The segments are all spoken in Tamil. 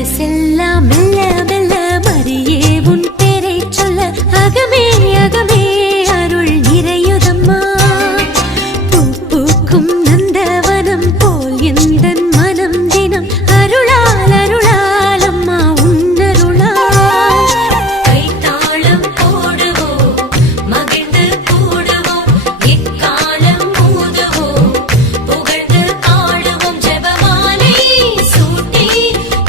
மனசெல்லாம் மெல்ல மெல்ல மறியே உன் பேரை சொல்ல அகமே அகமே அருள் நிறையுதம்மா. பூ பூக்கும் நந்தவனம் போல் எந்தன் மனம் தினம் அருளால் அருளால் அம்மா உன்னருளால். கைத்தாளம் போடுவோம் மகிழ்ந்து கூடுவோம் எக்காலம் ஊதுவோம் புகழ்ந்து பாடுவோம் ஜெபமாலை சூட்டி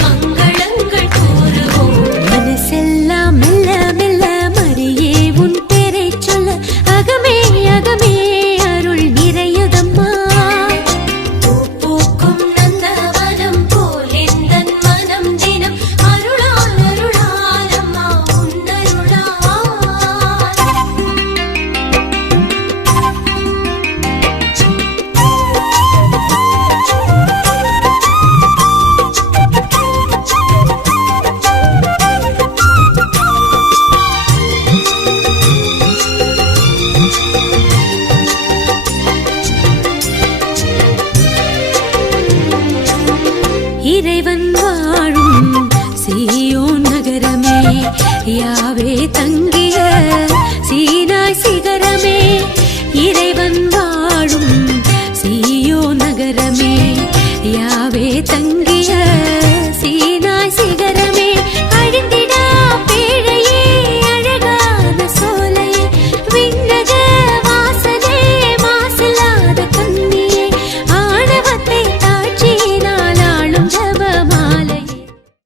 மங்களங்கள் கூறுவோம். மனசெல்லாம் மெல்ல மெல்ல மறியே உன் பேரை சொல்ல அகமே அகமே அருள் நிறையுதம்மா. பூ பூக்கும் நந்தவனம் போல் எந்தன் மனம் தினம் அருளால் அருளால் அம்மா உன்னருளால். இறைவன் வாழும் சீயோன் நகரமே யாவே தங்கி